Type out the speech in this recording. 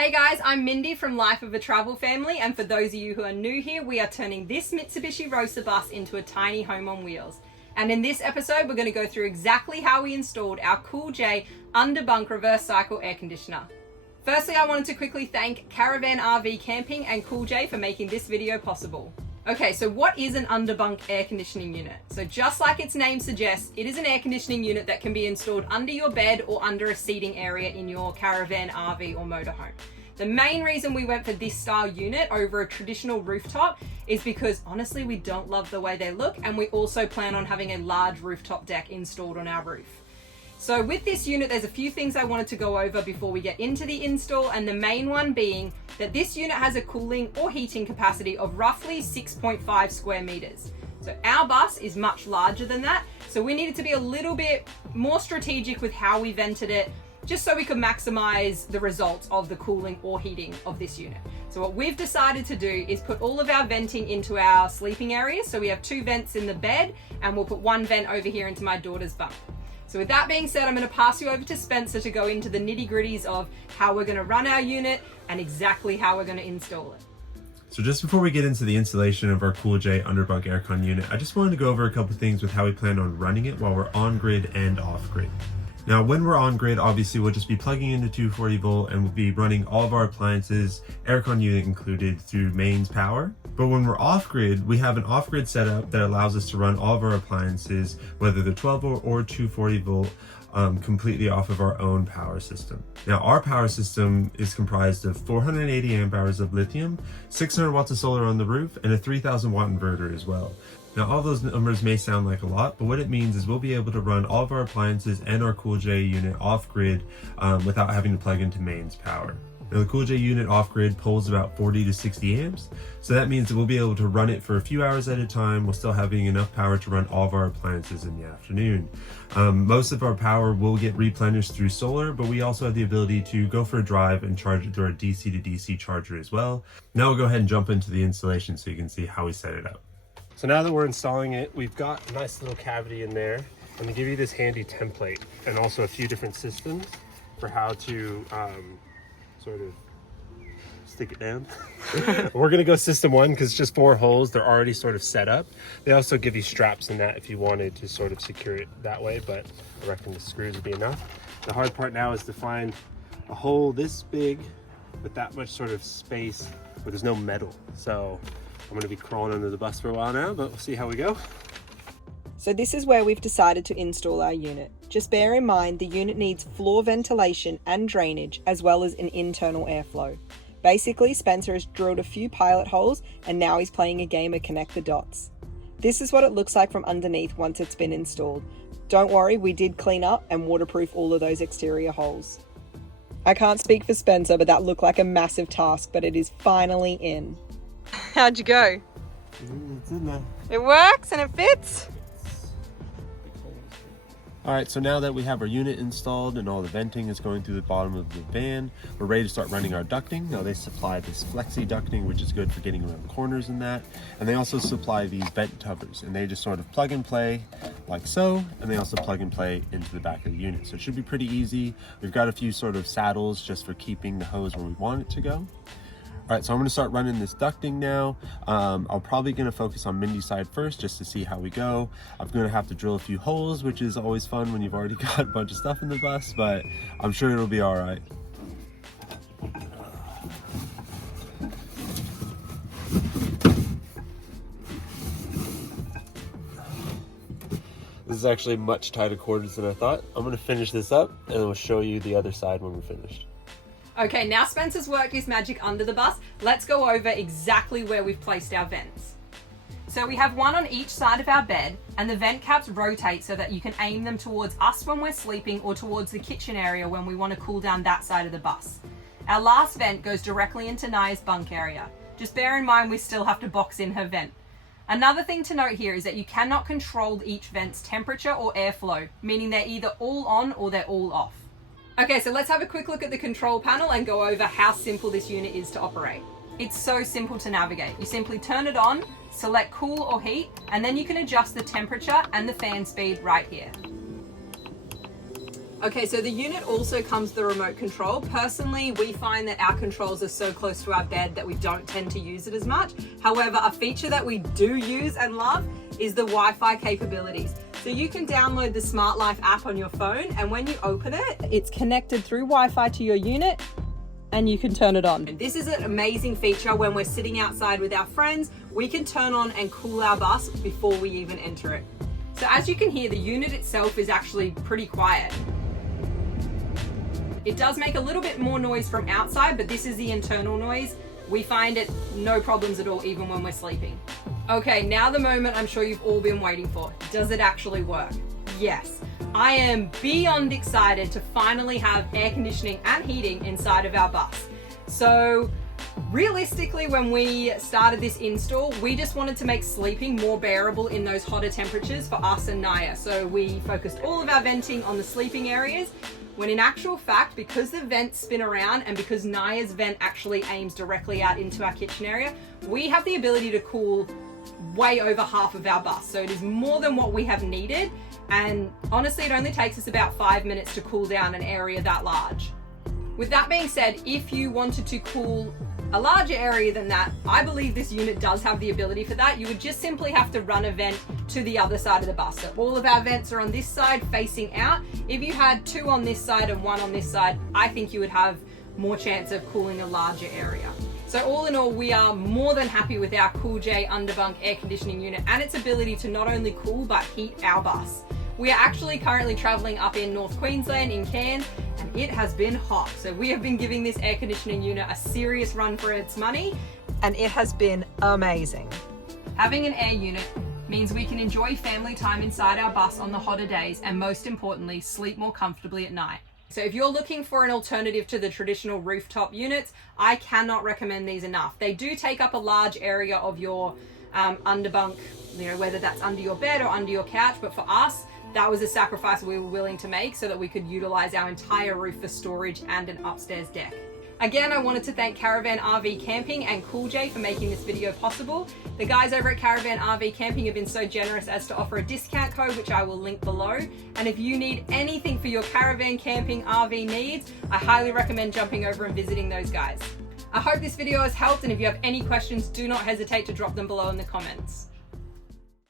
Hey guys, I'm Mindy from Life of a Travel Family, and for those of you who are new here, we are turning this Mitsubishi Roadster bus into a tiny home on wheels. And in this episode, we're going to go through exactly how we installed our Cool J underbunk reverse cycle air conditioner. Firstly, I wanted to quickly thank Caravan RV Camping and Cool J for making this video possible. Okay, so what is an underbunk air conditioning unit? So just like its name suggests, it is an air conditioning unit that can be installed under your bed or under a seating area in your caravan, RV or motorhome. The main reason we went for this style unit over a traditional rooftop is because honestly we don't love the way they look, and we also plan on having a large rooftop deck installed on our roof. So with this unit, there's a few things I wanted to go over before we get into the install, and the main one being that this unit has a cooling or heating capacity of roughly 6.5 square meters. So our bus is much larger than that, so we needed to be a little bit more strategic with how we vented it, just so we could maximize the results of the cooling or heating of this unit. So what we've decided to do is put all of our venting into our sleeping areas. So we have 2 vents in the bed, and we'll put 1 vent over here into my daughter's bunk. So with that being said, I'm going to pass you over to Spencer to go into the nitty-gritties of how we're going to run our unit and exactly how we're going to install it. So just before we get into the installation of our Cool J underbunk aircon unit, I just wanted to go over a couple things with how we plan on running it while we're on grid and off grid. Now, when we're on grid, obviously we'll just be plugging into 240 volt and we'll be running all of our appliances, aircon unit included, through mains power. But when we're off grid, we have an off grid setup that allows us to run all of our appliances, whether they're 12 volt or 240 volt, completely off of our own power system. Now, our power system is comprised of 480 amp hours of lithium, 600 watts of solar on the roof, and a 3000 watt inverter as well. Now, all those numbers may sound like a lot, but what it means is we'll be able to run all of our appliances and our Cool J unit off grid without having to plug into mains power. Now, the Cool J unit off grid pulls about 40 to 60 amps, so that means that we'll be able to run it for a few hours at a time while still having enough power to run all of our appliances in the afternoon. Most of our power will get replenished through solar, but we also have the ability to go for a drive and charge it through our DC to DC charger as well. Now we'll go ahead and jump into the installation so you can see how we set it up. So now that we're installing it, we've got a nice little cavity in there. I'm gonna give you this handy template and also a few different systems for how to sort of stick it down. We're gonna go system 1 because it's just 4 holes. They're already sort of set up. They also give you straps in that if you wanted to sort of secure it that way, but I reckon the screws would be enough. The hard part now is to find a hole this big with that much sort of space where there's no metal. So I'm going to be crawling under the bus for a while now, but we'll see how we go. So this is where we've decided to install our unit. Just bear in mind the unit needs floor ventilation and drainage, as well as an internal airflow. Basically, Spencer has drilled a few pilot holes and now he's playing a game of connect the dots. This is what it looks like from underneath once it's been installed. Don't worry, we did clean up and waterproof all of those exterior holes. I can't speak for Spencer, but that looked like a massive task, but it is finally in. How'd you go? It's in there. It works and it fits? All right, so now that we have our unit installed and all the venting is going through the bottom of the van, we're ready to start running our ducting. Now they supply this flexi ducting, which is good for getting around corners and that. And they also supply these vent covers, and they just sort of plug and play like so. And they also plug and play into the back of the unit. So it should be pretty easy. We've got a few sort of saddles just for keeping the hose where we want it to go. All right, so I'm gonna start running this ducting now. I'm probably gonna focus on Mindy's side first just to see how we go. I'm gonna have to drill a few holes, which is always fun when you've already got a bunch of stuff in the bus, but I'm sure it'll be all right. This is actually much tighter quarters than I thought. I'm gonna finish this up and then we'll show you the other side when we're finished. Okay, now Spencer's worked his magic under the bus. Let's go over exactly where we've placed our vents. So we have 1 on each side of our bed, and the vent caps rotate so that you can aim them towards us when we're sleeping or towards the kitchen area when we want to cool down that side of the bus. Our last vent goes directly into Naya's bunk area. Just bear in mind we still have to box in her vent. Another thing to note here is that you cannot control each vent's temperature or airflow, meaning they're either all on or they're all off. Okay, so let's have a quick look at the control panel and go over how simple this unit is to operate. It's so simple to navigate. You simply turn it on, select cool or heat, and then you can adjust the temperature and the fan speed right here. Okay, so the unit also comes with the remote control. Personally, we find that our controls are so close to our bed that we don't tend to use it as much. However, a feature that we do use and love is the Wi-Fi capabilities. So you can download the Smart Life app on your phone, and when you open it, it's connected through Wi-Fi to your unit and you can turn it on. And this is an amazing feature when we're sitting outside with our friends. We can turn on and cool our bus before we even enter it. So as you can hear, the unit itself is actually pretty quiet. It does make a little bit more noise from outside, but this is the internal noise. We find it no problems at all, even when we're sleeping. Okay, now the moment I'm sure you've all been waiting for. Does it actually work? Yes. I am beyond excited to finally have air conditioning and heating inside of our bus. So realistically, when we started this install, we just wanted to make sleeping more bearable in those hotter temperatures for us and Naya. So we focused all of our venting on the sleeping areas, when in actual fact, because the vents spin around and because Naya's vent actually aims directly out into our kitchen area, we have the ability to cool way over half of our bus. So it is more than what we have needed. And honestly, it only takes us about 5 minutes to cool down an area that large. With that being said, if you wanted to cool a larger area than that, I believe this unit does have the ability for that. You would just simply have to run a vent to the other side of the bus. So all of our vents are on this side facing out. If you had 2 on this side and 1 on this side, I think you would have more chance of cooling a larger area. So all in all, we are more than happy with our Cool J Underbunk air conditioning unit and its ability to not only cool but heat our bus. We are actually currently traveling up in North Queensland in Cairns, and it has been hot. So we have been giving this air conditioning unit a serious run for its money, And it has been amazing. Having an air unit means we can enjoy family time inside our bus on the hotter days, and most importantly, sleep more comfortably at night. So if you're looking for an alternative to the traditional rooftop units, I cannot recommend these enough. They do take up a large area of your underbunk, whether that's under your bed or under your couch, but for us, that was a sacrifice we were willing to make so that we could utilize our entire roof for storage and an upstairs deck. Again, I wanted to thank Caravan RV Camping and Cool J for making this video possible. The guys over at Caravan RV Camping have been so generous as to offer a discount code, which I will link below. And if you need anything for your caravan camping RV needs, I highly recommend jumping over and visiting those guys. I hope this video has helped, and if you have any questions, do not hesitate to drop them below in the comments.